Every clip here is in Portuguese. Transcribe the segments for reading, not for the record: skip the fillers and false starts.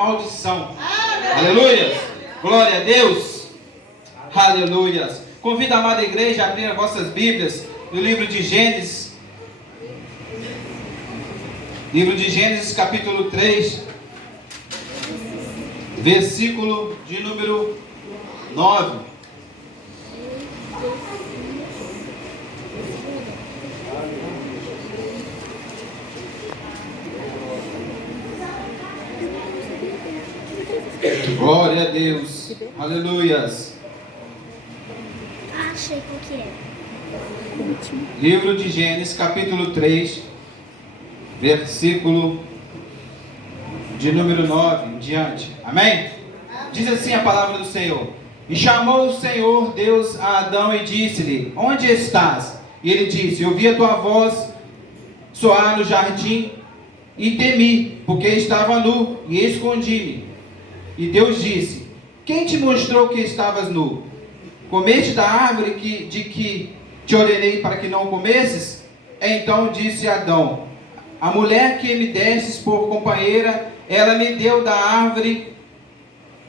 maldição. Aleluia! Glória a Deus! Aleluia! Convido a amada igreja a abrir as vossas Bíblias no livro de Gênesis. Livro de Gênesis, capítulo 3, versículo de número 9. Glória a Deus. Aleluias. Achei qual que é. Livro de Gênesis, capítulo 3, versículo de número 9 em diante. Amém? Diz assim a palavra do Senhor: E chamou o Senhor Deus a Adão e disse-lhe: Onde estás? E ele disse: ouvi a tua voz soar no jardim e temi, porque estava nu e escondi-me. E Deus disse: Quem te mostrou que estavas nu? Comeste da árvore de que te ordenei para que não comesses? Então disse Adão: A mulher que me destes por companheira, ela me deu da árvore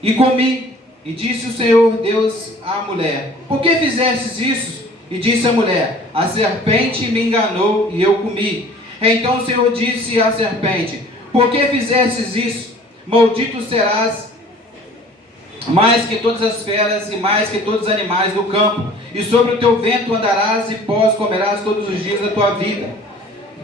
e comi. E disse o Senhor Deus à mulher: Por que fizestes isso? E disse a mulher: A serpente me enganou e eu comi. Então o Senhor disse à serpente: Por que fizestes isso? Maldito serás mais que todas as feras e mais que todos os animais do campo, e sobre o teu vento andarás e pós comerás todos os dias da tua vida.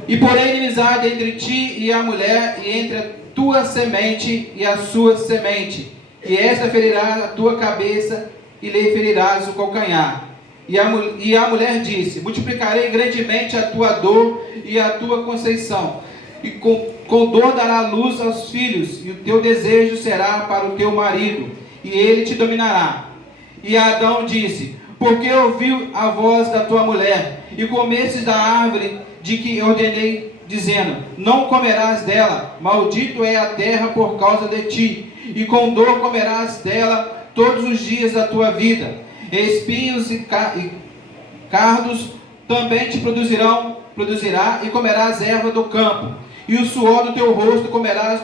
E porém inimizade entre ti e a mulher, e entre a tua semente e a sua semente, e esta ferirá a tua cabeça e lhe ferirás o calcanhar. E a mulher disse: Multiplicarei grandemente a tua dor e a tua conceição, e com dor dará luz aos filhos, e o teu desejo será para o teu marido, e ele te dominará. E Adão disse: Porque ouviu a voz da tua mulher, e comestes da árvore de que ordenei, dizendo: Não comerás dela, maldito é a terra por causa de ti, e com dor comerás dela todos os dias da tua vida. Espinhos e cardos também te produzirá, e comerás erva do campo, e o suor do teu rosto comerás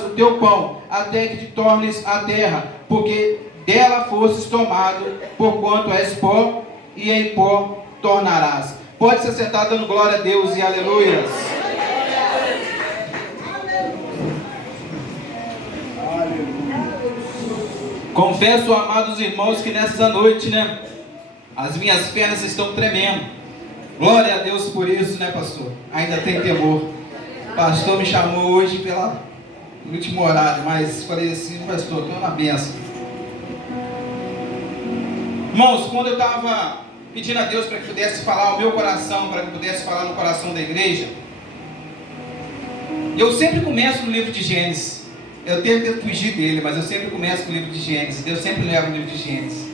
o teu pão, até que te tornes a terra, porque dela fostes tomado, porquanto és pó, e em pó tornarás. Pode se sentar dando glória a Deus e aleluias. Confesso, amados irmãos, que nessa noite, as minhas pernas estão tremendo. Glória a Deus por isso, pastor? Ainda tem temor. O pastor me chamou hoje no último horário, mas falei assim: pastor, estou na bênção. Irmãos, quando eu estava pedindo a Deus para que pudesse falar ao meu coração, para que pudesse falar no coração da igreja, eu sempre começo no livro de Gênesis. Eu tento fugir dele, mas eu sempre começo no livro de Gênesis. Deus sempre leva no livro de Gênesis.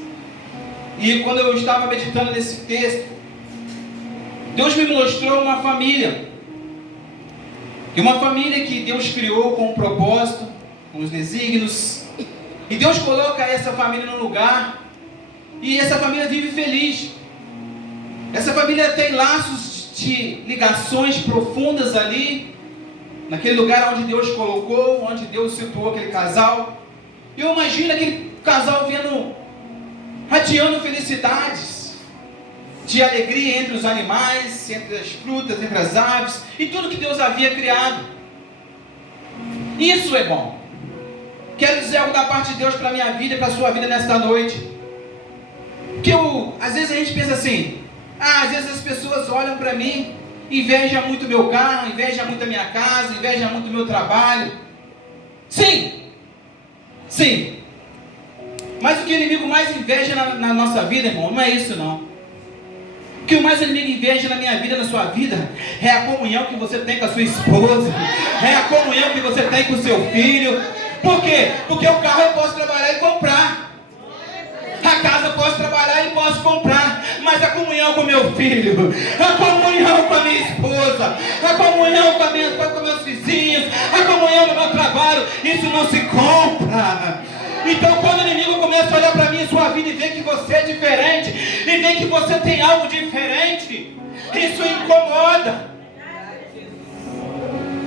E quando eu estava meditando nesse texto, Deus me mostrou uma família. E uma família que Deus criou com um propósito, com os desígnios. E Deus coloca essa família num lugar, e essa família vive feliz. Essa família tem laços de ligações profundas ali, naquele lugar onde Deus colocou, onde Deus situou aquele casal. E eu imagino aquele casal radiando felicidades, de alegria entre os animais, entre as frutas, entre as aves, e tudo que Deus havia criado. Isso é bom. Quero dizer algo da parte de Deus para a minha vida e para a sua vida nesta noite. Que às vezes a gente pensa assim: às vezes as pessoas olham para mim, invejam muito o meu carro, invejam muito a minha casa, invejam muito o meu trabalho. Sim, mas o que o inimigo mais inveja na nossa vida, irmão, não é isso não. O que o mais inimigo inveja na minha vida, na sua vida, é a comunhão que você tem com a sua esposa, é a comunhão que você tem com o seu filho. Por quê? Porque o carro eu posso trabalhar e comprar, a casa eu posso trabalhar e posso comprar, mas a comunhão com meu filho, a comunhão com a minha esposa, a comunhão com meus vizinhos, a comunhão no meu trabalho, isso não se compra. Então quando o inimigo começa a olhar para mim e sua vida e ver que você é diferente, e ver que você tem algo diferente, isso incomoda.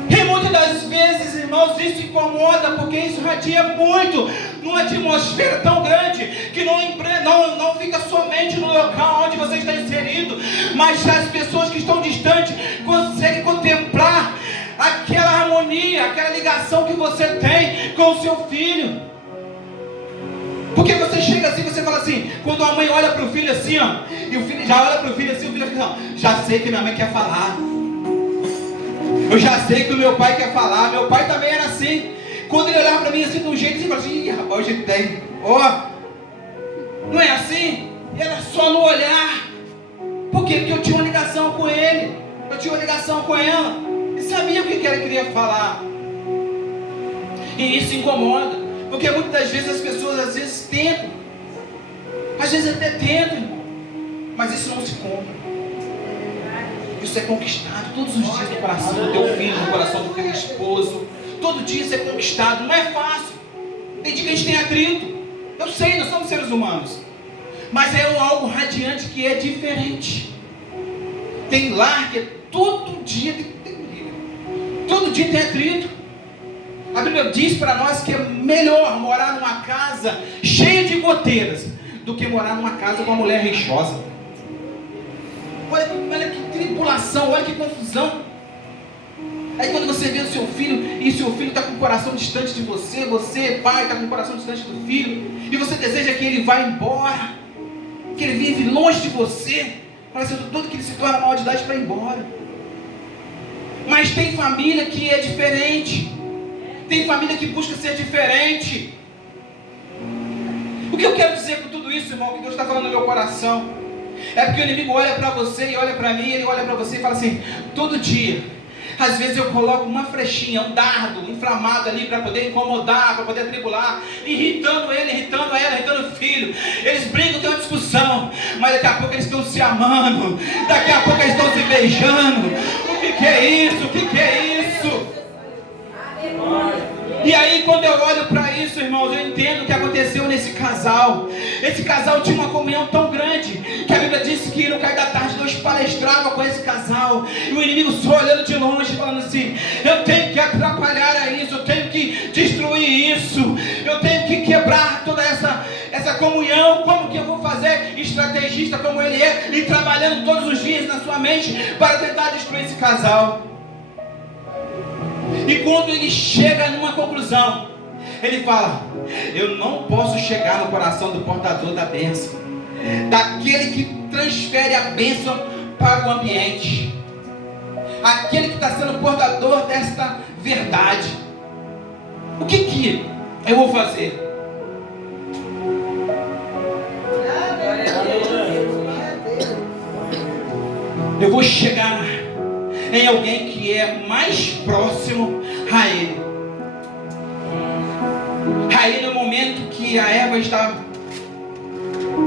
E muitas das vezes, irmãos, isso incomoda, porque isso radia muito numa atmosfera tão grande, que não fica somente no local onde você está inserido, mas as pessoas que estão distantes conseguem contemplar aquela harmonia, aquela ligação que você tem com o seu filho. Porque você chega assim, você fala assim, quando a mãe olha para o filho assim, ó, e o filho já olha para o filho assim, o filho fica, não, já sei que minha mãe quer falar. Eu já sei que o meu pai quer falar. Meu pai também era assim. Quando ele olhava para mim assim de um jeito, ele falava assim, rapaz, hoje tem. Não é assim? Era só no olhar. Por quê? Porque eu tinha uma ligação com ele. Eu tinha uma ligação com ela. E sabia o que ele queria falar. E isso incomoda. Porque muitas das vezes as pessoas às vezes tentam. Às vezes até tentam, irmão. Mas isso não se compra. Isso é conquistado todos os dias no coração do teu filho, no coração do teu esposo. Todo dia isso é conquistado. Não é fácil. Tem dia que a gente tem atrito. Eu sei, nós somos seres humanos. Mas é algo radiante que é diferente. Tem lar que todo dia tem briga. Todo dia tem atrito. A Bíblia diz para nós que é melhor morar numa casa cheia de goteiras do que morar numa casa com uma mulher rixosa. Olha que tribulação, olha que confusão. Aí quando você vê o seu filho, e seu filho está com o coração distante de você, você, pai, está com o coração distante do filho, e você deseja que ele vá embora, que ele vive longe de você, fazendo tudo que ele se torna maior de idade para ir embora. Mas tem família que é diferente. Tem família que busca ser diferente. O que eu quero dizer com tudo isso, irmão, que Deus está falando no meu coração, é porque o inimigo olha para você e olha para mim, ele olha para você e fala assim, todo dia, às vezes eu coloco uma flechinha, um dardo inflamado ali para poder incomodar, para poder atribular, irritando ele, irritando ela, irritando o filho. Eles brigam, tem uma discussão, mas daqui a pouco eles estão se amando, daqui a pouco eles estão se beijando. O que é isso? O que é isso? E aí quando eu olho para isso, irmãos, eu entendo o que aconteceu nesse casal. Esse casal tinha uma comunhão tão grande, que a Bíblia disse que no cair da tarde Deus palestrava com esse casal, e o inimigo só olhando de longe, falando assim, eu tenho que atrapalhar isso, eu tenho que destruir isso, eu tenho que quebrar toda essa comunhão. Como que eu vou fazer? Estrategista como ele é, e trabalhando todos os dias na sua mente para tentar destruir esse casal. E quando ele chega numa conclusão, ele fala, eu não posso chegar no coração do portador da bênção, daquele que transfere a bênção para o ambiente, aquele que está sendo portador desta verdade. O que eu vou fazer? Eu vou chegar em alguém que é mais próximo a ele. Aí no momento que a Eva está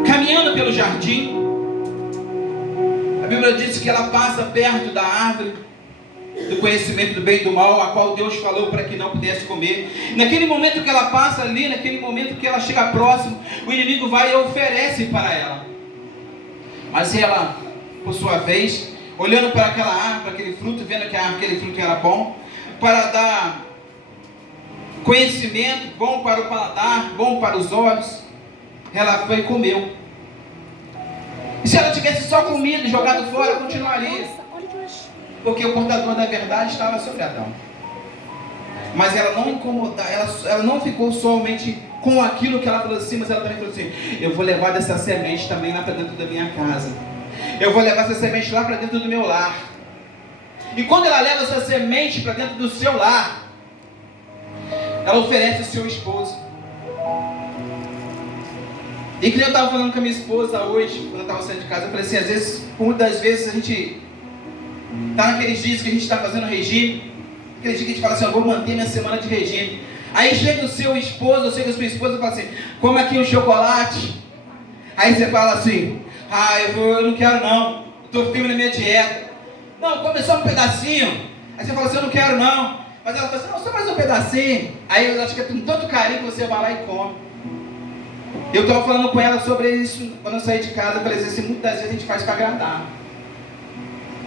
caminhando pelo jardim, a Bíblia diz que ela passa perto da árvore do conhecimento do bem e do mal, a qual Deus falou para que não pudesse comer. Naquele momento que ela passa ali, naquele momento que ela chega próximo, o inimigo vai e oferece para ela. Mas ela, por sua vez, olhando para aquela árvore, para aquele fruto, vendo que aquele fruto era bom, para dar conhecimento, bom para o paladar, bom para os olhos, ela foi e comeu. E se ela tivesse só comido e jogado fora, continuaria, porque o portador da verdade estava sobre Adão. Mas ela não incomodou, ela não ficou somente com aquilo que ela falou assim, mas ela também falou assim, eu vou levar dessa semente também lá para dentro da minha casa. Eu vou levar essa semente lá para dentro do meu lar. E quando ela leva essa semente para dentro do seu lar, ela oferece ao seu esposo. E que eu estava falando com a minha esposa hoje, quando eu estava saindo de casa, eu falei assim, às vezes, muitas das vezes a gente está naqueles dias que a gente está fazendo regime, aqueles dias que a gente fala assim, eu vou manter minha semana de regime. Aí chega o seu esposo, ou chega a sua esposa e fala assim, come aqui um chocolate. Aí você fala assim, eu não quero não, estou firme na minha dieta. Não, come só um pedacinho. Aí você fala assim, eu não quero não. Mas ela fala assim, não, só mais um pedacinho. Aí ela fica com tanto carinho que você vai lá e come. Eu estava falando com ela sobre isso quando eu saí de casa. Eu falei assim, muitas vezes a gente faz para agradar.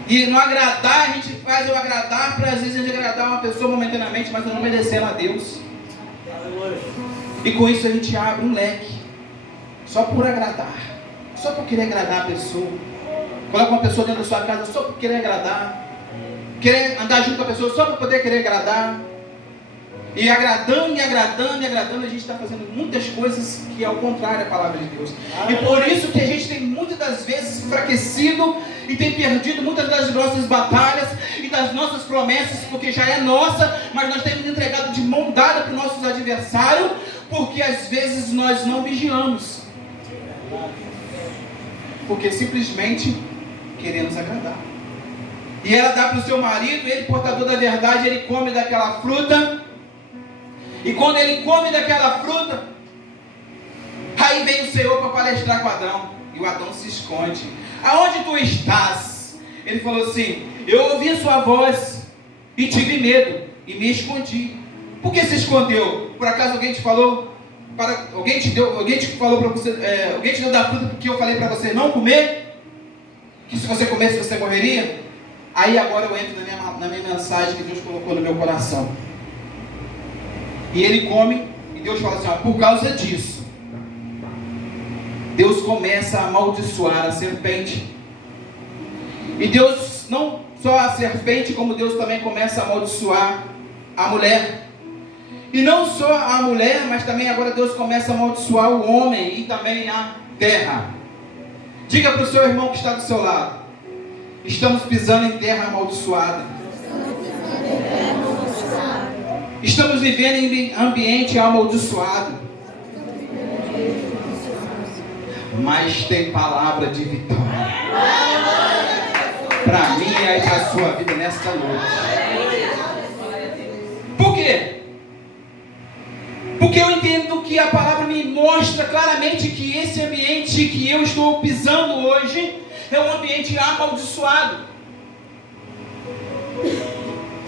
E no agradar, a gente faz o agradar para às vezes a gente agradar uma pessoa momentaneamente, mas não obedecendo a Deus. E com isso a gente abre um leque, só por agradar, só por querer agradar a pessoa. Coloca uma pessoa dentro da sua casa só por querer agradar, querer andar junto com a pessoa só para poder querer agradar. E agradando, a gente está fazendo muitas coisas que é o contrário à palavra de Deus. E por isso que a gente tem muitas das vezes enfraquecido e tem perdido muitas das nossas batalhas e das nossas promessas, porque já é nossa, mas nós temos entregado de mão dada para os nossos adversários, porque às vezes nós não vigiamos, porque simplesmente queremos agradar. E ela dá para o seu marido, ele portador da verdade, ele come daquela fruta. E quando ele come daquela fruta, aí vem o Senhor para palestrar com Adão. E o Adão se esconde. Aonde tu estás? Ele falou assim: eu ouvi a sua voz e tive medo e me escondi. Por que se escondeu? Por acaso alguém te falou? Alguém te falou para você? Alguém te deu da fruta que eu falei para você não comer? Que se você comesse você morreria? Aí agora eu entro na minha mensagem que Deus colocou no meu coração. E ele come, e Deus fala assim: ó, por causa disso, Deus começa a amaldiçoar a serpente. E Deus, não só a serpente, como Deus também começa a amaldiçoar a mulher. E não só a mulher, mas também agora Deus começa a amaldiçoar o homem e também a terra. Diga para o seu irmão que está do seu lado: estamos pisando em terra amaldiçoada. Estamos vivendo em ambiente amaldiçoado. Mas tem palavra de vitória para mim e para a sua vida nesta noite. Por quê? Porque eu entendo que a palavra me mostra claramente que esse ambiente que eu estou pisando hoje é um ambiente amaldiçoado.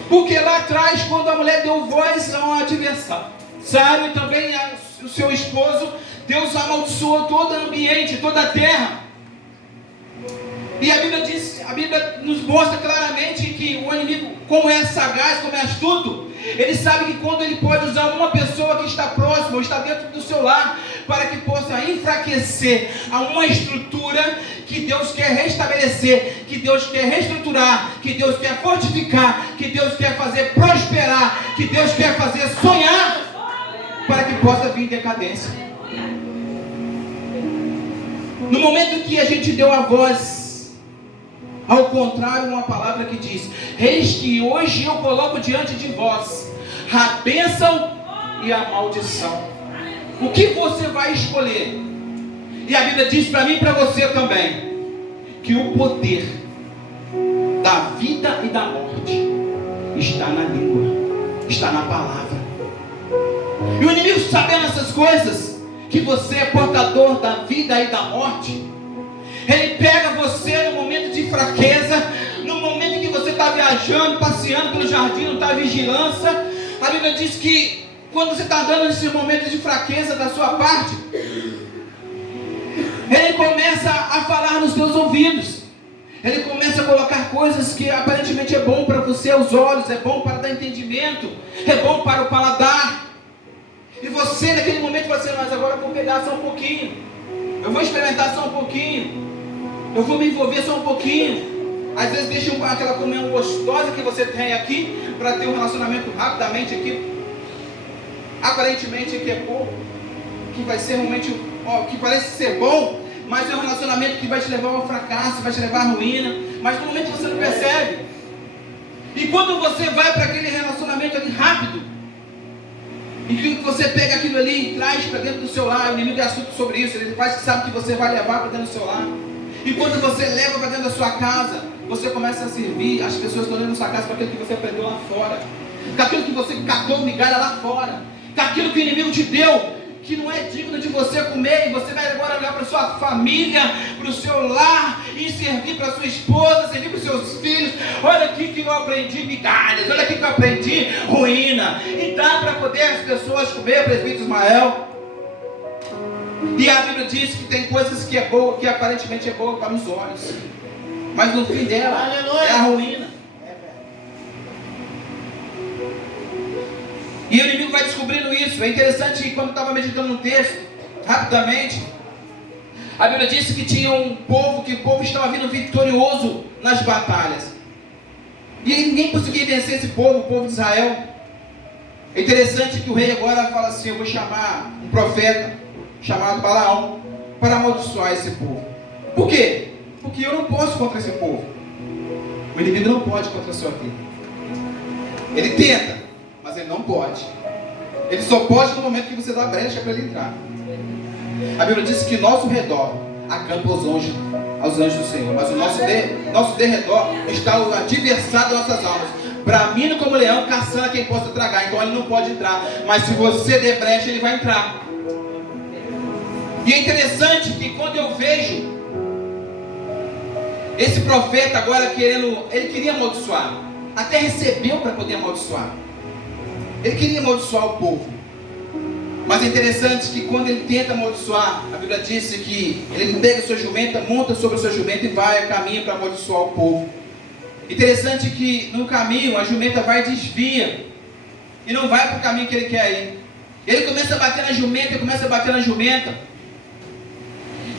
Porque lá atrás, quando a mulher deu voz a um adversário e também o seu esposo, Deus amaldiçoou todo o ambiente, toda a terra. E a Bíblia nos mostra claramente que o inimigo, como é sagaz, como é astuto, ele sabe que quando ele pode usar uma pessoa que está próxima ou está dentro do seu lar, para que possa enfraquecer a uma estrutura que Deus quer restabelecer, que Deus quer reestruturar, que Deus quer fortificar, que Deus quer fazer prosperar, que Deus quer fazer sonhar, para que possa vir decadência. No momento que a gente deu a voz, ao contrário, uma palavra que diz: eis que hoje eu coloco diante de vós a bênção e a maldição. O que você vai escolher? E a Bíblia diz para mim e para você também, que o poder da vida e da morte está na língua, está na palavra. E o inimigo, sabendo essas coisas, que você é portador da vida e da morte, ele pega você no momento de fraqueza, no momento em que você está viajando, passeando pelo jardim, não está vigilância. A Bíblia diz que quando você está dando esses momentos de fraqueza da sua parte, ele começa a falar nos seus ouvidos. Ele começa a colocar coisas que aparentemente é bom para você, aos olhos, é bom para dar entendimento, é bom para o paladar. E você naquele momento vai dizer: mas agora eu vou pegar só um pouquinho, eu vou experimentar só um pouquinho, eu vou me envolver só um pouquinho. Às vezes deixa aquela comunhão gostosa que você tem aqui, para ter um relacionamento rapidamente aqui, aparentemente que é pouco, que vai ser realmente, que parece ser bom, mas é um relacionamento que vai te levar ao fracasso, vai te levar à ruína, mas no momento você não percebe. E quando você vai para aquele relacionamento ali rápido, e que você pega aquilo ali e traz para dentro do seu lar, o inimigo é assunto sobre isso, ele faz que sabe que você vai levar para dentro do seu lar. E quando você leva para dentro da sua casa, você começa a servir as pessoas que estão dentro da sua casa com aquilo que você aprendeu lá fora, com aquilo que você catou migalha lá fora, com aquilo que o inimigo te deu, que não é digno de você comer, e você vai agora olhar para a sua família, para o seu lar, e servir para a sua esposa, servir para os seus filhos. Olha aqui que eu aprendi migalhas, olha aqui que eu aprendi ruína, e dá para poder as pessoas comer, presbítero Ismael. E a Bíblia diz que tem coisas que é boa, que aparentemente é boa para os olhos, mas no fim dela é a ruína. E o inimigo vai descobrindo isso. É interessante que quando eu estava meditando no texto, rapidamente, a Bíblia disse que tinha um povo, que o povo estava vindo vitorioso nas batalhas. E ninguém conseguia vencer esse povo, o povo de Israel. É interessante que o rei agora fala assim: eu vou chamar um profeta chamado Balaão para amaldiçoar esse povo. Por quê? Porque eu não posso contra esse povo. O inimigo não pode contra a sua vida. Ele tenta, mas ele não pode. Ele só pode no momento que você dá brecha para ele entrar. A Bíblia diz que nosso redor acampa os anjos do Senhor, mas o nosso derredor está o adversário das nossas almas, bramindo como leão, caçando a quem possa tragar. Então ele não pode entrar, mas se você der brecha, ele vai entrar. E é interessante que quando eu vejo esse profeta agora ele queria amaldiçoar, até recebeu para poder amaldiçoar. Ele queria amaldiçoar o povo. Mas é interessante que quando ele tenta amaldiçoar, a Bíblia disse que ele pega sua jumenta, monta sobre a sua jumenta e vai a caminho para amaldiçoar o povo. Interessante que no caminho a jumenta vai e desvia e não vai para o caminho que ele quer ir. Ele começa a bater na jumenta,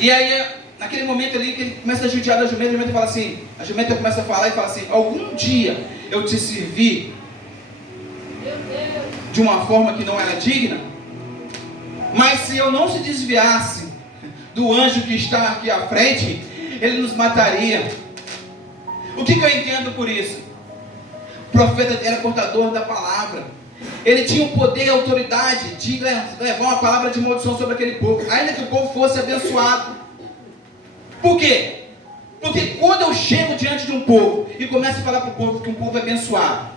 e aí naquele momento ali que ele começa a judiar da jumenta fala assim, a jumenta começa a falar e fala assim: algum dia eu te servi de uma forma que não era digna, mas se eu não se desviasse do anjo que está aqui à frente, ele nos mataria. O que eu entendo por isso? O profeta era portador da palavra. Ele tinha o poder e a autoridade de levar uma palavra de maldição sobre aquele povo, ainda que o povo fosse abençoado. Por quê? Porque quando eu chego diante de um povo e começo a falar para o povo que um povo é abençoado,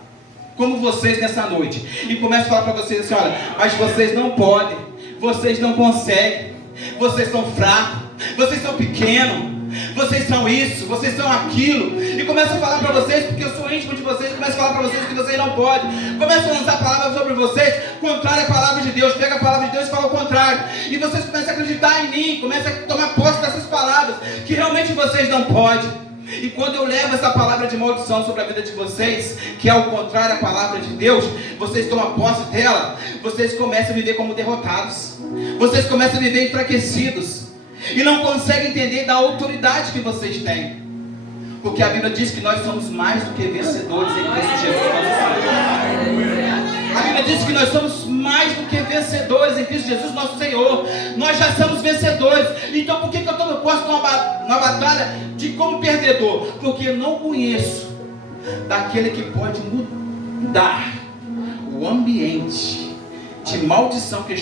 como vocês nessa noite, e começo a falar para vocês assim: olha, mas vocês não podem, vocês não conseguem, vocês são fracos, vocês são pequenos, vocês são isso, vocês são aquilo, e começo a falar para vocês, porque eu sou íntimo de vocês, começo a falar para vocês que vocês não podem, começo a lançar palavras sobre vocês, contrária à palavra de Deus, pega a palavra de Deus e fala o contrário, e vocês começam a acreditar em mim, começam a tomar posse dessas palavras, que realmente vocês não podem. E quando eu levo essa palavra de maldição sobre a vida de vocês, que é o contrário à palavra de Deus, vocês tomam posse dela, vocês começam a viver como derrotados, vocês começam a viver enfraquecidos, e não conseguem entender da autoridade que vocês têm, porque a Bíblia diz que nós somos mais do que vencedores em Cristo Jesus. A Bíblia diz que nós somos mais do que vencedores em Cristo Jesus, nosso Senhor. Nós já somos vencedores. Então por que eu tomo posse numa batalha de como perdedor? Porque eu não conheço daquele que pode mudar o ambiente de maldição que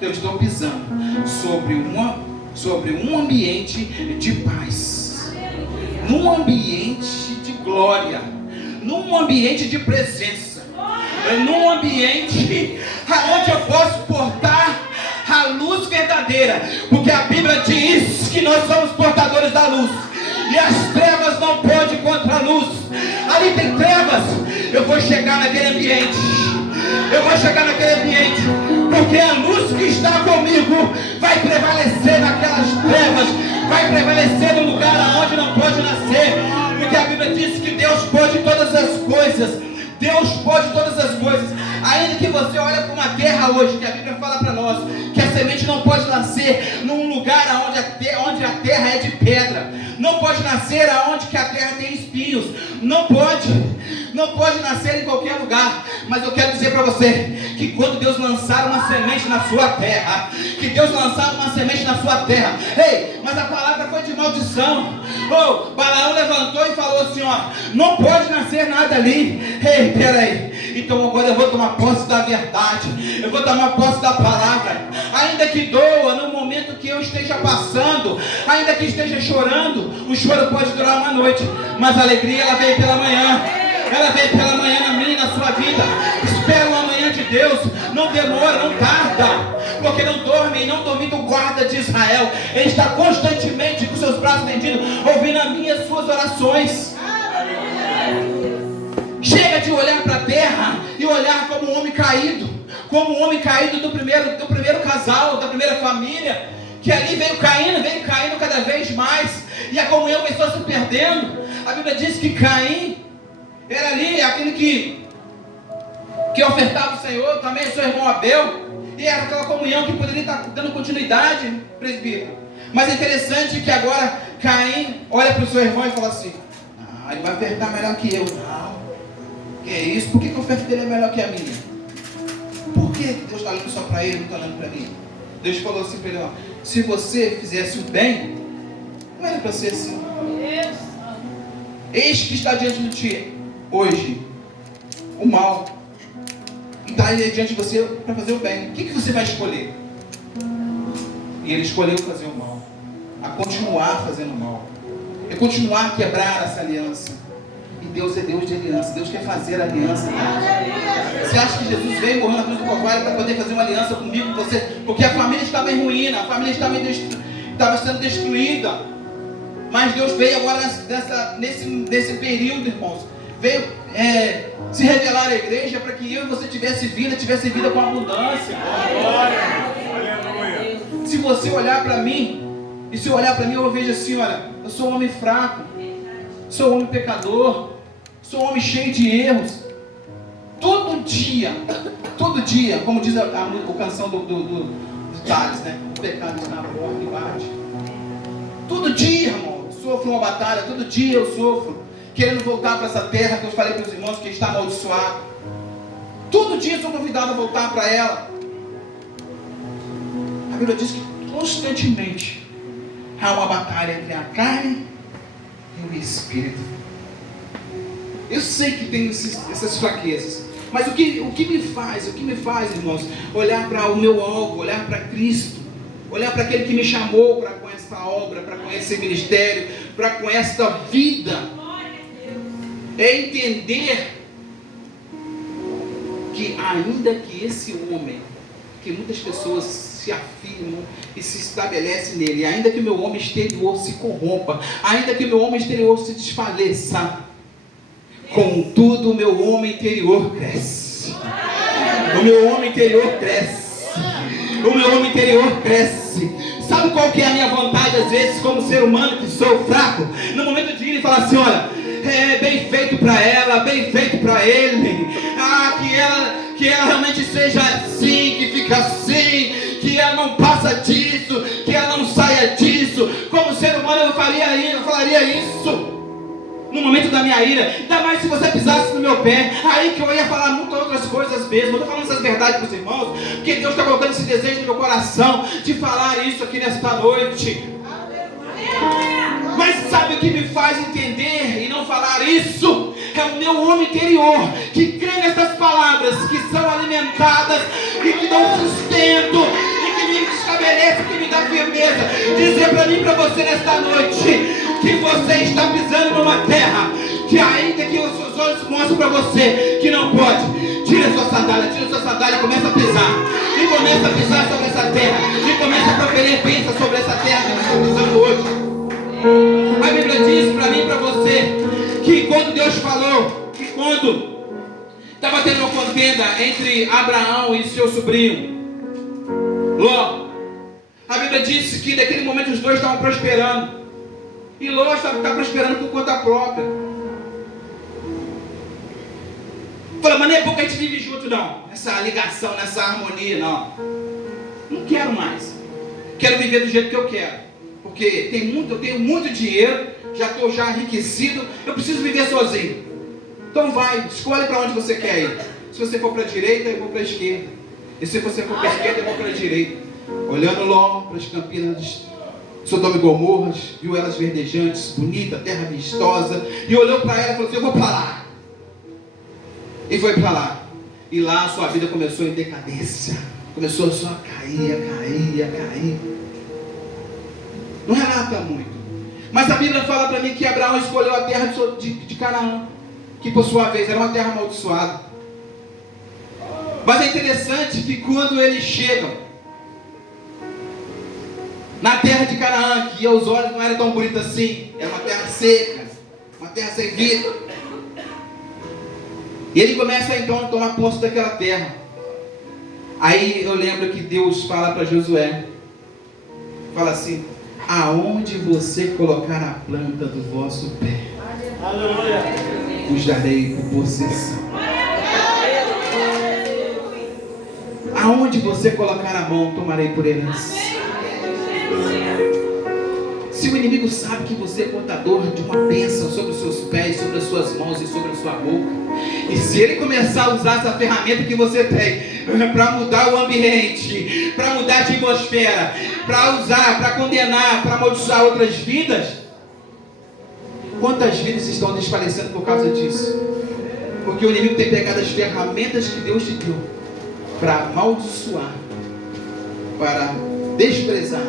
eu estou pisando sobre um ambiente de paz, num ambiente de glória, num ambiente de presença, num ambiente onde eu posso portar a luz verdadeira, porque a Bíblia diz que nós somos portadores da luz, e as trevas não podem contra a luz. Ali tem trevas, eu vou chegar naquele ambiente, porque a luz que está comigo vai prevalecer naquelas trevas, vai prevalecer no lugar onde não pode nascer, porque a Bíblia diz que Deus pode todas as coisas. Deus pode todas as coisas. Ainda que você olhe para uma terra hoje, que a Bíblia fala para nós que a semente não pode nascer num lugar onde a terra é de pedra, não pode nascer aonde que a terra tem espinhos, não pode nascer em qualquer lugar. Mas eu quero dizer para você que quando Deus lançar uma semente na sua terra, ei, mas a palavra foi de maldição. Balaão levantou e falou assim: ó, não pode nascer nada ali. Ei, peraí, então agora eu vou tomar posse da verdade, eu vou tomar posse da palavra, ainda que doa no momento que eu esteja passando, ainda que esteja chorando. O choro pode durar uma noite, mas a alegria ela veio pela manhã. Ela veio pela manhã na minha e na sua vida. Espera uma manhã de Deus, não demora, não tarda, porque não dorme e não dormindo o guarda de Israel. Ele está constantemente com seus braços estendidos, ouvindo as minhas e suas orações. Chega de olhar para a terra e olhar como um homem caído, do primeiro casal, da primeira família, que ali veio caindo cada vez mais, e a comunhão começou se perdendo. A Bíblia diz que Caim era ali aquele que ofertava o Senhor, também o seu irmão Abel, e era aquela comunhão que poderia estar dando continuidade, presbítero. Mas é interessante que agora Caim olha para o seu irmão e fala assim: ele vai ofertar melhor que eu. Não, que é isso? Por que a oferta dele é melhor que a minha? Por que Deus está olhando só para ele, não está olhando para mim? Deus falou assim para ele: ó, se você fizesse o bem, não era para ser assim. Eis que está diante de ti hoje o mal, e está aí diante de você para fazer o bem. O que você vai escolher? E ele escolheu fazer o mal, a continuar fazendo o mal, é continuar a quebrar essa aliança. E Deus é Deus de aliança. Deus quer fazer aliança. Você acha que Jesus veio morrer na cruz do Calvário para poder fazer uma aliança comigo, com você? Porque a família estava em ruína, a família estava sendo destruída. Mas Deus veio agora nesse período, irmãos, veio se revelar à igreja para que eu e você tivesse vida com abundância. Aleluia. Se você olhar para mim, e se eu olhar para mim, eu vejo assim: olha, eu sou um homem fraco, sou um homem pecador, sou um homem cheio de erros. Todo dia, como diz a canção do Thales, né? O pecado está na porta e bate. Todo dia, irmão, eu sofro uma batalha, todo dia eu sofro, querendo voltar para essa terra que eu falei para os irmãos que está amaldiçoado. Todo dia eu sou convidado a voltar para ela. A Bíblia diz que constantemente há uma batalha entre a carne e o espírito. Eu sei que tem essas fraquezas, mas o que me faz, irmãos, olhar para o meu alvo, olhar para Cristo, olhar para aquele que me chamou para com essa obra, para com esse ministério, para com esta vida, é entender que ainda que esse homem, que muitas pessoas se afirmam e se estabelecem nele, ainda que o meu homem exterior se corrompa, ainda que o meu homem exterior se desfaleça, contudo o meu homem interior cresce. O meu homem interior cresce. O meu homem interior cresce. Sabe qual que é a minha vontade às vezes como ser humano que sou fraco? No momento de ir e falar assim: olha, bem feito para ela, bem feito para ele. Que ela realmente seja assim, que fica assim, que ela não passa disso, que ela não saia disso. Como ser humano eu falaria isso. No momento da minha ira, ainda mais se você pisasse no meu pé, aí que eu ia falar muitas outras coisas mesmo. Eu estou falando essas verdades para os irmãos, porque Deus está colocando esse desejo no meu coração de falar isso aqui nesta noite. Mas sabe o que me faz entender e não falar isso? É o meu homem interior, que crê nessas palavras, que são alimentadas e que dão sustento, e que me estabelece, que me dá firmeza. Dizer para mim e para você nesta noite que você está pisando numa terra que ainda que os seus olhos mostrem para você que não pode, tira sua sandália e começa a pisar. E começa a pisar sobre essa terra. E começa a proferir bênção sobre essa terra que você está pisando hoje. A Bíblia diz para mim e para você que quando Deus falou, que quando estava tendo uma contenda entre Abraão e seu sobrinho Ló, a Bíblia disse que naquele momento os dois estavam prosperando. E Ló está prosperando por conta própria. Fala, mas não é bom que a gente vive junto, não. Essa ligação, nessa harmonia, não. Não quero mais. Quero viver do jeito que eu quero. Porque eu tenho muito dinheiro, já estou enriquecido, eu preciso viver sozinho. Então vai, escolhe para onde você quer ir. Se você for para a direita, eu vou para a esquerda. E se você for para a esquerda, eu vou para a direita. Olhando Ló para as campinas Sodoma e Gomorra, viu elas verdejantes, bonita, terra vistosa, e olhou para ela e falou assim: eu vou para lá. E foi para lá. E lá a sua vida começou em decadência. Começou só a cair. Não relata muito. Mas a Bíblia fala para mim que Abraão escolheu a terra de Canaã, que por sua vez era uma terra amaldiçoada. Mas é interessante que quando eles chegam na terra de Canaã, que aos olhos não era tão bonita assim, era uma terra seca, uma terra sem vida. E ele começa então a tomar posse daquela terra. Aí eu lembro que Deus fala para Josué, fala assim: aonde você colocar a planta do vosso pé, os darei por possessão. Aonde você colocar a mão, tomarei por herança. Se o inimigo sabe que você é portador de uma bênção sobre os seus pés, sobre as suas mãos e sobre a sua boca, e se ele começar a usar essa ferramenta que você tem para mudar o ambiente, para mudar a atmosfera, para usar, para condenar, para amaldiçoar outras vidas, quantas vidas estão desfalecendo por causa disso? Porque o inimigo tem pegado as ferramentas que Deus te deu para amaldiçoar, para desprezar,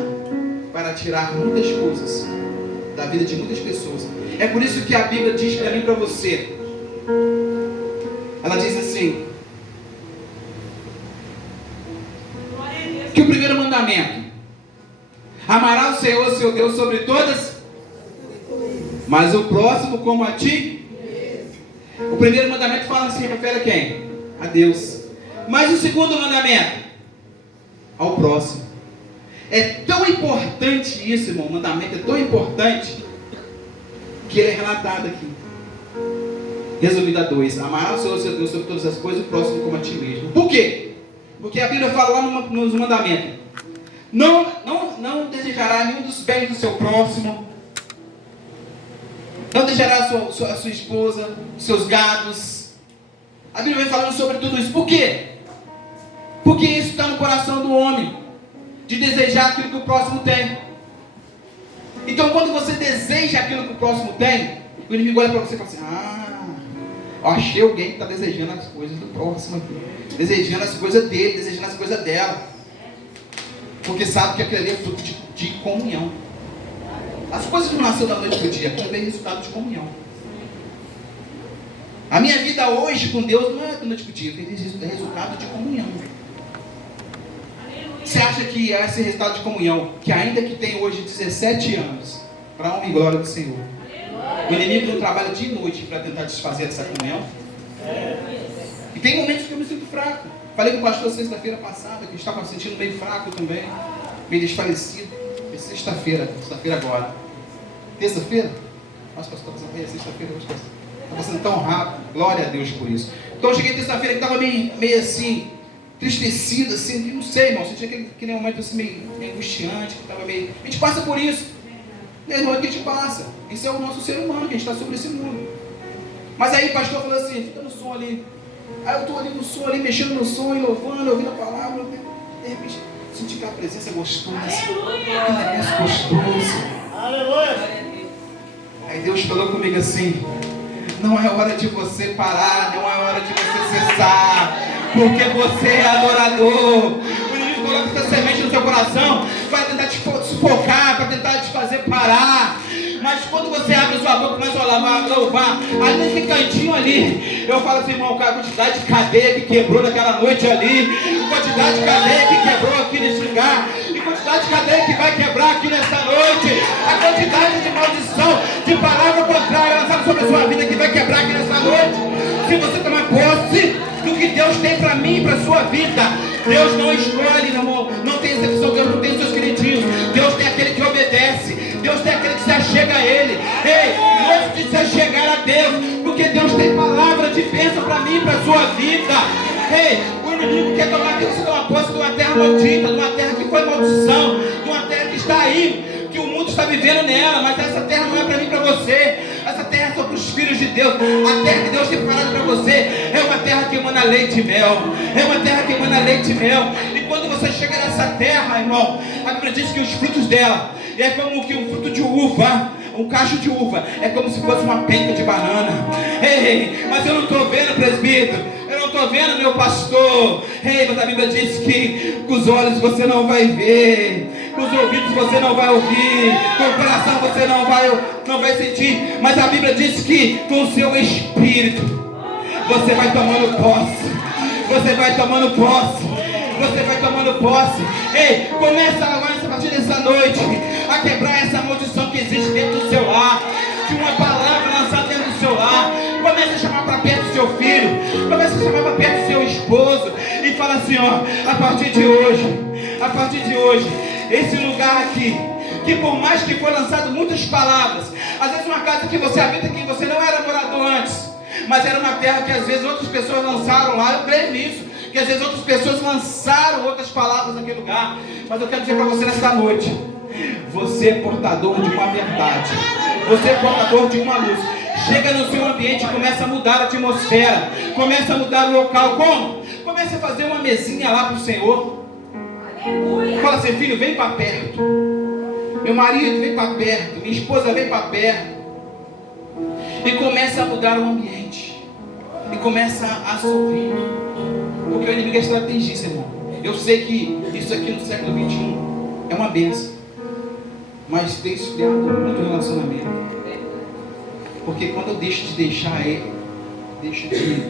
para tirar muitas coisas da vida de muitas pessoas. É por isso que a Bíblia diz para mim e para você. Ela diz assim, que o primeiro mandamento: amarás o Senhor seu Deus sobre todas, mas o próximo como a ti. O primeiro mandamento fala assim, refere a quem? A Deus. Mas o segundo mandamento? Ao próximo. É tão importante isso, irmão. O mandamento é tão importante que ele é relatado aqui. Resumido a 2: amarás o Senhor seu Deus sobre todas as coisas, o próximo como a ti mesmo. Por quê? Porque a Bíblia fala lá nos mandamentos: não desejará nenhum dos bens do seu próximo, não desejará a sua esposa, os seus gados. A Bíblia vem falando sobre tudo isso. Por quê? Porque isso está no coração do homem, de desejar aquilo que o próximo tem. Então, quando você deseja aquilo que o próximo tem, o inimigo olha para você e fala assim: eu achei alguém que está desejando as coisas do próximo aqui, desejando as coisas dele, desejando as coisas dela, porque sabe que aquilo ali é fruto de comunhão. As coisas não nasceram da noite para o dia, aquilo é resultado de comunhão. A minha vida hoje com Deus não é da noite para o dia, é resultado de comunhão. Você acha que esse resultado de comunhão, que ainda que tem hoje 17 anos, para a honra e glória do Senhor, o inimigo não trabalha de noite para tentar desfazer essa comunhão? E tem momentos que eu me sinto fraco. Falei com o pastor sexta-feira passada, que estava me sentindo meio fraco também, meio desfalecido. É sexta-feira agora. Terça-feira? Nossa, pastor, é sexta-feira hoje, pastor. Está passando tão rápido, glória a Deus por isso. Então eu cheguei terça-feira que estava meio assim, entristecido, assim, não sei, irmão, sentia aquele momento assim meio angustiante, que estava meio... A gente passa por isso. Meu irmão, é que a gente passa. Isso é o nosso ser humano, que a gente está sobre esse mundo. Mas aí o pastor falou assim: fica no som ali. Aí eu estou ali no som, ali mexendo no som e louvando, ouvindo a palavra. De repente, senti aquela presença gostosa. Aquele negócio gostoso. Aleluia! Aí Deus falou comigo assim: não é hora de você parar, não é hora de você cessar, porque você é adorador. O inimigo coloca essa semente no seu coração para tentar te sufocar, para tentar te fazer parar. Mas quando você abre sua boca e começa a louvar, ali nesse cantinho ali, eu falo assim, irmão, a quantidade de cadeia que quebrou naquela noite ali, quantidade de cadeia que quebrou aqui nesse lugar, e quantidade de cadeia que vai quebrar aqui nessa noite, a quantidade de maldição, de palavra contrária lançada sobre a sua vida que vai quebrar aqui nessa noite. Se você tomar posse do que Deus tem para mim e para a sua vida, Deus não escolhe, meu irmão, não tem exceção, Deus não tem os seus queridinhos, Deus tem aquele que obedece, Deus tem aquele que se achega a Ele. Ei, não de se achegar a Deus, porque Deus tem palavra de bênção para mim e para a sua vida. Ei, o inimigo quer tomar que você toma posse de uma terra maldita, de uma terra que foi maldição, de uma terra que está aí, que o mundo está vivendo nela, mas essa terra não é para mim e para você. Essa terra é só para os filhos de Deus. A terra que Deus tem preparado para você é uma terra que emana leite e mel. É uma terra que emana leite e mel. E quando você chega nessa terra, irmão, a Bíblia diz que os frutos dela é como que um fruto de uva, um cacho de uva, é como se fosse uma penca de banana. Ei, mas eu não estou vendo, presbítero, eu não estou vendo, meu pastor. Ei, mas a Bíblia diz que com os olhos você não vai ver, com os ouvidos você não vai ouvir, com o coração você não vai sentir, mas a Bíblia diz que com o seu espírito você vai tomando posse, você vai tomando posse, você vai tomando posse. Ei, começa agora, a partir dessa noite, a quebrar essa maldição que existe dentro do seu lar, de uma palavra lançada dentro do seu lar. Comece a chamar para perto do seu filho, comece a chamar para perto do seu esposo e fala assim, ó, a partir de hoje, esse lugar aqui que por mais que foi lançado muitas palavras, às vezes uma casa que você habita que você não era morador antes, mas era uma terra que às vezes outras pessoas lançaram lá, eu creio nisso, que às vezes outras pessoas lançaram outras palavras naquele lugar, mas eu quero dizer para você nesta noite, você é portador de uma verdade, você é portador de uma luz. Chega no seu ambiente e começa a mudar a atmosfera, começa a mudar o local. Como? Comece a fazer uma mesinha lá para o Senhor. Fala assim: filho, vem para perto. Meu marido, vem para perto. Minha esposa, vem para perto. E começa a mudar o ambiente. E começa a sorrir. Porque o inimigo é estrategista, irmão. Eu sei que isso aqui no século 21 é uma bênção. Mas tem esfriado muito o relacionamento. Porque quando eu deixo de deixar ele, deixo de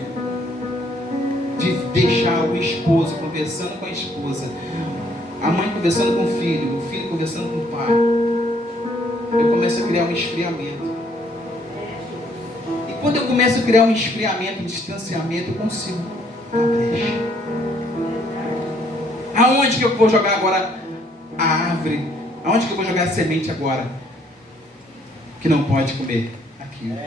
deixar o esposo conversando com a esposa, a mãe conversando com o filho conversando com o pai, eu começo a criar um esfriamento. E quando eu começo a criar um esfriamento, um distanciamento, eu consigo dar brecha. Aonde que eu vou jogar agora a árvore? Aonde que eu vou jogar a semente agora? Que não pode comer aquilo.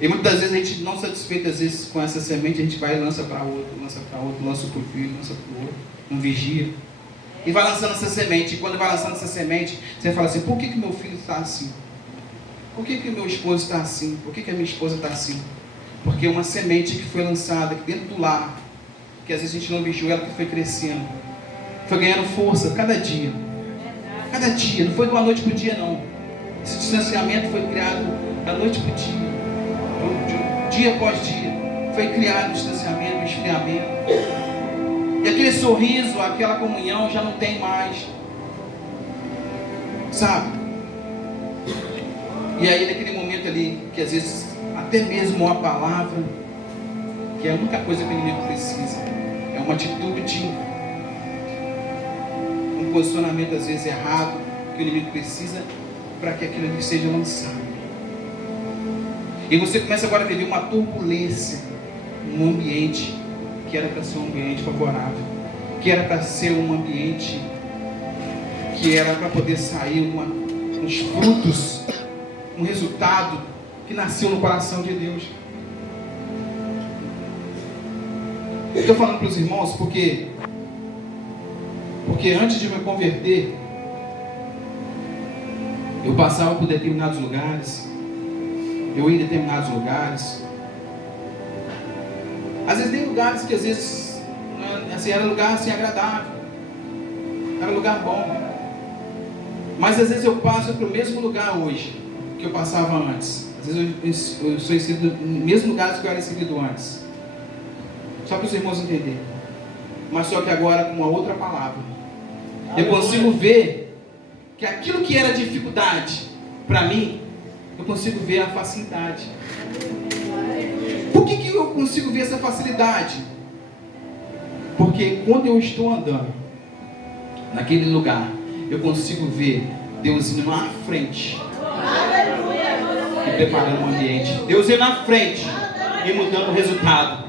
E muitas vezes a gente não satisfeito às vezes com essa semente, a gente vai e lança para outro, lança para o filho, lança para o outro, não vigia. E vai lançando essa semente. E quando vai lançando essa semente, você fala assim: por que meu filho está assim? Por que meu esposo está assim? Por que a minha esposa está assim? Porque uma semente que foi lançada aqui dentro do lar, que às vezes a gente não vigiou, ela que foi crescendo, foi ganhando força cada dia. Cada dia, não foi de uma noite para o dia não. Esse distanciamento foi criado da noite para o dia após dia. Foi criado o distanciamento, o esfriamento. E aquele sorriso, aquela comunhão já não tem mais. Sabe? E aí naquele momento ali, que às vezes até mesmo uma palavra, que é a única coisa que o inimigo precisa, é uma atitude, um posicionamento às vezes errado, que o inimigo precisa para que aquilo ali seja lançado. E você começa agora a viver uma turbulência num ambiente que era para ser um ambiente favorável, que era para ser um ambiente que era para poder sair uns frutos, um resultado que nasceu no coração de Deus. Eu estou falando para os irmãos porque antes de me converter, eu passava por determinados lugares, eu ia em determinados lugares, às vezes nem lugares que às vezes assim, era lugar assim agradável, era lugar bom, mas às vezes eu passo para o mesmo lugar hoje que eu passava antes. Às vezes eu sou inserido no mesmo lugar que eu era inserido antes, só para os irmãos entenderem, mas só que agora com uma outra palavra. Eu consigo ver que aquilo que era dificuldade para mim, eu consigo ver a facilidade. Por que eu consigo ver essa facilidade? Porque quando eu estou andando naquele lugar, eu consigo ver Deus indo na frente e preparando o ambiente. Deus indo na frente e mudando o resultado.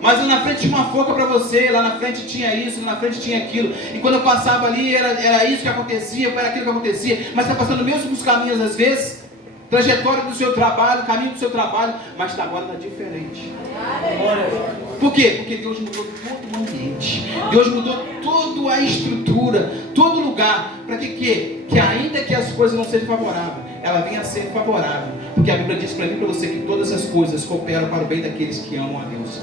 Mas lá na frente tinha uma forca para você, lá na frente tinha isso, lá na frente tinha aquilo. E quando eu passava ali, era isso que acontecia, era aquilo que acontecia. Mas está passando mesmo os caminhos às vezes, trajetória do seu trabalho, caminho do seu trabalho, mas agora está diferente. Por quê? Porque Deus mudou todo o ambiente. Deus mudou toda a estrutura, todo lugar. Para que ainda que as coisas não sejam favoráveis, ela venha a ser favorável. Porque a Bíblia diz para mim e para você que todas as coisas cooperam para o bem daqueles que amam a Deus.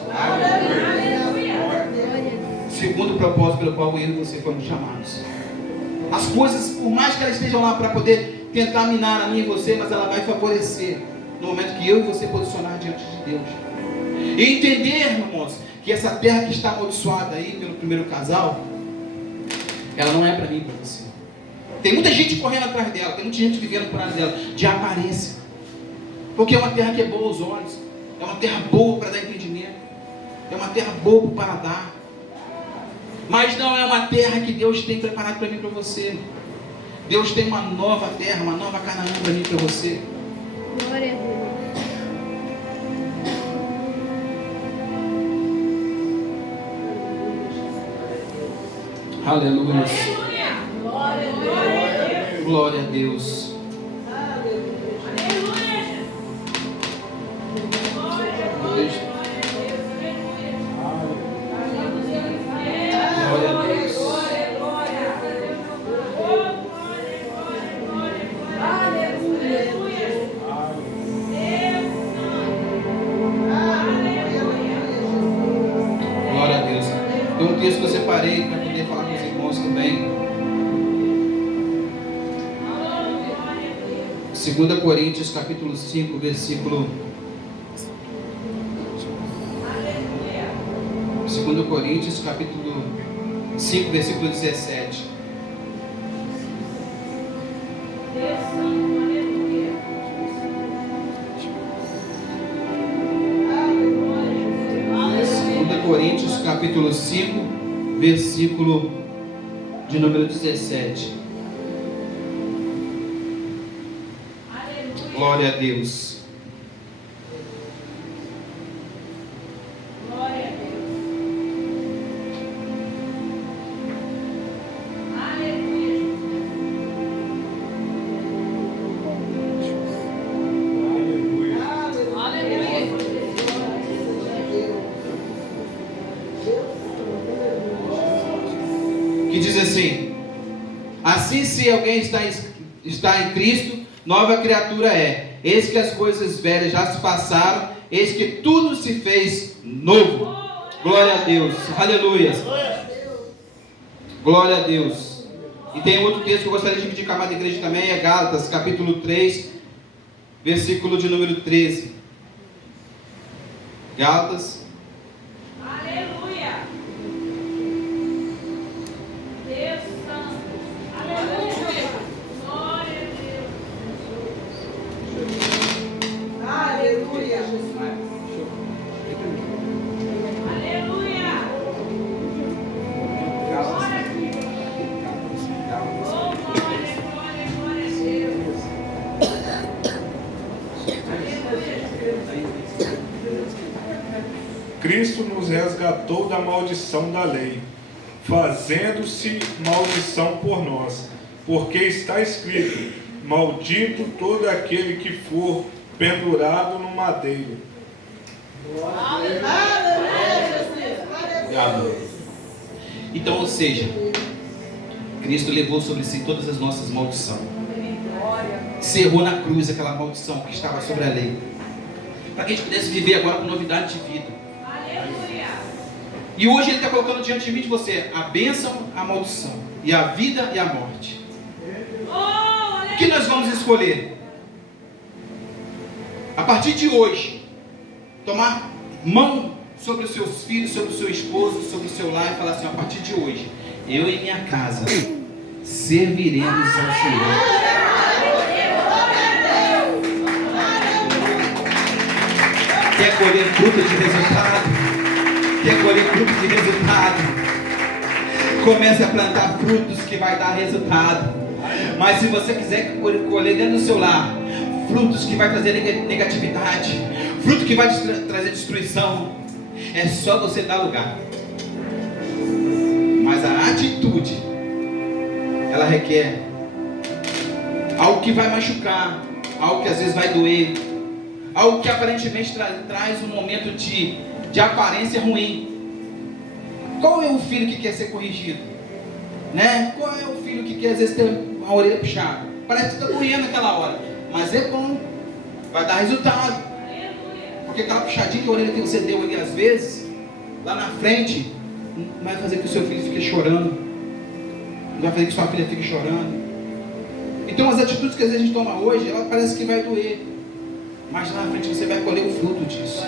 Segundo o propósito pelo qual eu e você fomos chamados. As coisas, por mais que elas estejam lá para poder tentar minar a mim e você, mas ela vai favorecer no momento que eu e você posicionar diante de Deus. E entender, irmãos, que essa terra que está amaldiçoada aí pelo primeiro casal, ela não é para mim e para você. Tem muita gente correndo atrás dela, tem muita gente vivendo por trás dela, de aparência. Porque é uma terra que é boa aos olhos, é uma terra boa para dar entendimento, é uma terra boa para dar. Mas não é uma terra que Deus tem preparado para mim e para você. Deus tem uma nova terra, uma nova Canaã para mim e para você. Glória a Deus. Aleluia. Glória a Deus. Tem um texto que eu separei para poder falar com os irmãos também. 2 Coríntios capítulo 5, versículo 2 Coríntios capítulo 5, versículo 17. Coríntios capítulo 5, versículo de número 17. Glória a Deus. Glória a Deus. Aleluia. Que diz assim: assim, se alguém está em Cristo, nova criatura é. Eis que as coisas velhas já se passaram, eis que tudo se fez novo. Glória a Deus, aleluia. Glória a Deus. E tem outro texto que eu gostaria de dividir com a amada igreja também, é Gálatas, capítulo 3, versículo de número 13. Gálatas. Aleluia. Deus Santo. Aleluia. Glória a Deus. Aleluia. Aleluia. Glória a Deus. Oh, glória, glória, glória a Deus. Cristo nos resgatou da maldição da lei, fazendo-se maldição por nós, porque está escrito: maldito todo aquele que for pendurado no madeiro. Então, ou seja, Cristo levou sobre si todas as nossas maldições. Cerrou na cruz aquela maldição que estava sobre a lei, para que a gente pudesse viver agora com novidade de vida. Aleluia. E hoje Ele está colocando diante de mim e de você a bênção, a maldição, e a vida e a morte. O que nós vamos escolher? A partir de hoje, tomar mão sobre os seus filhos, sobre o seu esposo, sobre o seu lar e falar assim: a partir de hoje, eu e minha casa serviremos ao Senhor. Quer colher fruto de resultado? Quer colher fruto de resultado? Comece a plantar frutos que vai dar resultado. Mas se você quiser colher dentro do seu lar frutos que vai trazer negatividade, fruto que vai trazer destruição, é só você dar lugar. Mas a atitude, ela requer algo que vai machucar, algo que às vezes vai doer, algo que aparentemente traz um momento de aparência ruim. Qual é o filho que quer ser corrigido? Né? Qual é o filho que quer às vezes ter a orelha puxada? Parece que está doendo naquela hora, mas é bom, vai dar resultado. Porque aquela puxadinha de orelha que você deu ali às vezes, lá na frente, não vai fazer que o seu filho fique chorando, não vai fazer que sua filha fique chorando. Então as atitudes que às vezes a gente toma hoje, ela parece que vai doer, mas lá na frente você vai colher o fruto disso.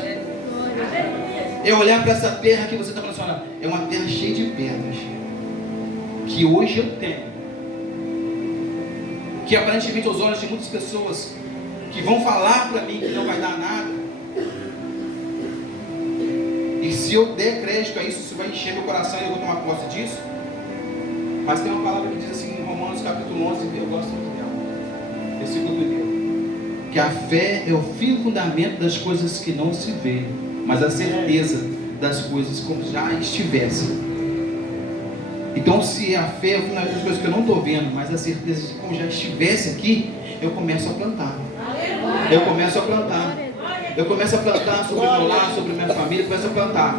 É olhar para essa terra que você está falando, é uma terra cheia de pedras, que hoje eu tenho, que aparentemente aos olhos de muitas pessoas que vão falar para mim que não vai dar nada, e se eu der crédito a isso, isso vai encher meu coração e eu vou tomar posse disso. Mas tem uma palavra que diz assim em Romanos capítulo 11, eu gosto muito dela, versículo 1, que a fé é o firme fundamento das coisas que não se vê, mas a certeza das coisas como já estivessem. Então, se a fé é uma das coisas que eu não estou vendo, mas a certeza de que como já estivesse aqui, eu começo a plantar. Eu começo a plantar. Eu começo a plantar sobre o meu lar, sobre a minha família, eu começo a plantar.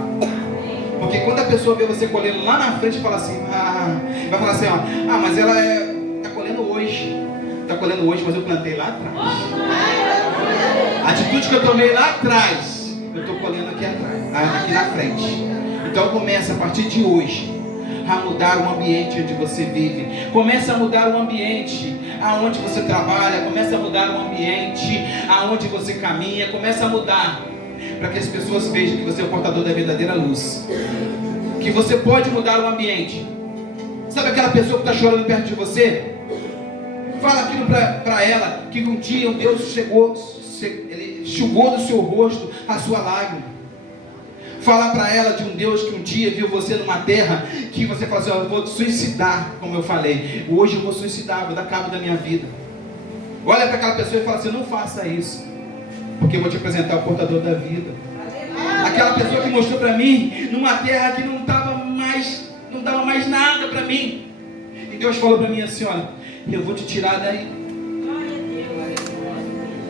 Porque quando a pessoa vê você colhendo lá na frente, fala assim, vai falar assim, ó, mas ela está colhendo hoje. Está colhendo hoje, mas eu plantei lá atrás. A atitude que eu tomei lá atrás, eu estou colhendo aqui atrás, aqui na frente. Então começa a partir de hoje a mudar o ambiente onde você vive. Começa a mudar o ambiente aonde você trabalha. Começa a mudar o ambiente aonde você caminha. Começa a mudar para que as pessoas vejam que você é o portador da verdadeira luz. Que você pode mudar o ambiente. Sabe aquela pessoa que está chorando perto de você? Fala aquilo para ela, que um dia um Deus chegou, ele enxugou do seu rosto a sua lágrima. Fala para ela de um Deus que um dia viu você numa terra que você fala assim, eu vou suicidar, como eu falei. Hoje eu vou suicidar, vou dar cabo da minha vida. Olha para aquela pessoa e fala assim, não faça isso, porque eu vou te apresentar o portador da vida. Aquela pessoa que mostrou para mim numa terra que não dava mais nada para mim. E Deus falou para mim assim, olha, eu vou te tirar daí.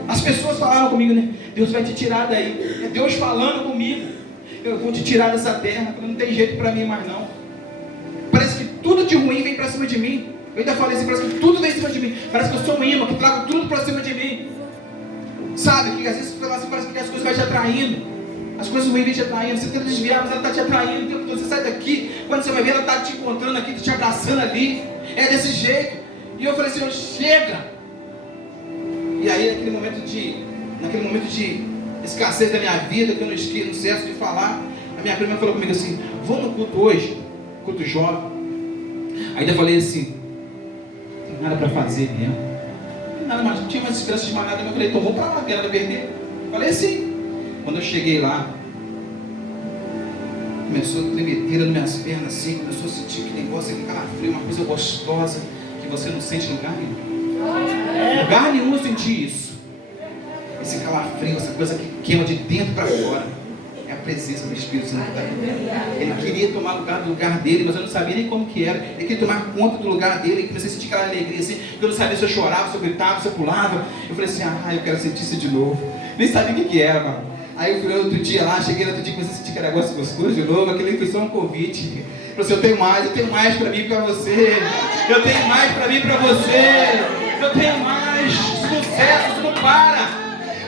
As pessoas falaram comigo, né? Deus vai te tirar daí. É Deus falando comigo. Eu vou te tirar dessa terra. Não tem jeito para mim mais não. Parece que tudo de ruim vem para cima de mim. Eu ainda falei assim, parece que tudo vem em cima de mim. Parece que eu sou um imã que trago tudo para cima de mim. Sabe? Que às vezes você fala assim, parece que as coisas vão te atraindo. As coisas ruins vêm te atraindo. Você tenta desviar, mas ela está te atraindo. Então você sai daqui, quando você vai ver, ela está te encontrando aqui, te abraçando ali. É desse jeito. E eu falei assim, chega. E aí naquele momento de escassez da minha vida, que eu não cesso de falar, a minha prima falou comigo assim, vamos no culto hoje, culto jovem. Aí eu falei assim, não tem nada para fazer mesmo, não tem nada mais, não tinha mais esperança de mais nada. Eu falei, então vamos para lá, não tem nada a perder. Falei assim. Quando eu cheguei lá, começou a tremedeira nas minhas pernas assim, começou a sentir que negócio, aquele calafrio, uma coisa gostosa que você não sente em lugar nenhum. Lugar nenhum eu senti isso. Esse calafrio, essa coisa que queima de dentro para fora, é a presença do Espírito Santo da vida. Ele queria tomar lugar do lugar dele, mas eu não sabia nem como que era. Ele queria tomar conta do lugar dele. Eu comecei a sentir aquela alegria assim, eu não sabia se eu chorava, se eu gritava, se eu pulava. Eu falei assim, eu quero sentir isso de novo. Nem sabia o que era, mano. Aí eu fui outro dia lá, cheguei no outro dia, comecei a sentir aquele negócio gostoso de novo. Aquele foi só um convite. Eu falei assim, eu tenho mais para mim, para você. Eu tenho mais para mim, para você. Eu tenho mais sucesso, isso não para.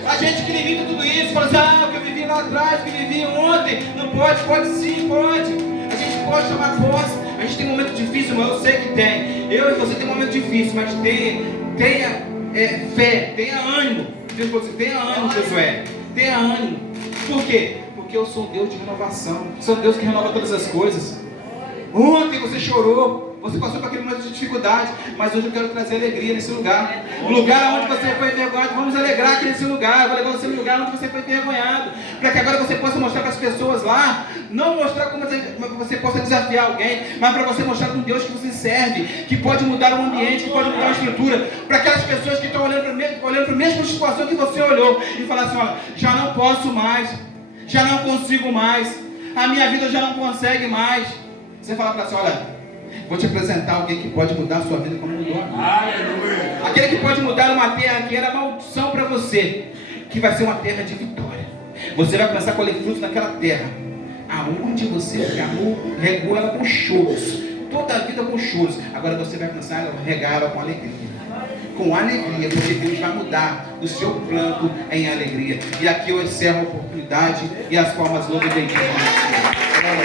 A gente que limita tudo isso, fala assim, o que eu vivi lá atrás, o que eu vivi ontem, não pode sim, pode. A gente pode tomar posse. A gente tem um momento difícil, mas eu sei que tem. Eu e você tem um momento difícil, mas tenha fé, tenha ânimo. Deus falou assim, tenha ânimo, Josué. Tenha ânimo. Por quê? Porque eu sou um Deus de renovação. Sou um Deus que renova todas as coisas. Ontem você chorou, você passou por aquele momento de dificuldade, mas hoje eu quero trazer alegria nesse lugar. O lugar onde você foi envergonhado, vamos alegrar aqui nesse lugar. Eu vou levar você no lugar onde você foi envergonhado, para que agora você possa mostrar para as pessoas lá, não mostrar como você possa desafiar alguém, mas para você mostrar com Deus que você serve, que pode mudar o ambiente, que pode mudar a estrutura, para aquelas pessoas que estão olhando para a mesma situação que você olhou e falar assim, olha, já não posso mais, já não consigo mais, a minha vida já não consegue mais. Você fala para assim, olha, vou te apresentar alguém que pode mudar a sua vida como mudou a minha. Aquele que pode mudar uma terra que era maldição para você, que vai ser uma terra de vitória. Você vai começar a colher frutos naquela terra, aonde você regou ela com choros, toda a vida com choros. Agora você vai começar a regar ela com alegria. Com alegria, porque Deus vai mudar o seu planto em alegria. E aqui eu encerro a oportunidade e as palmas louvem bem.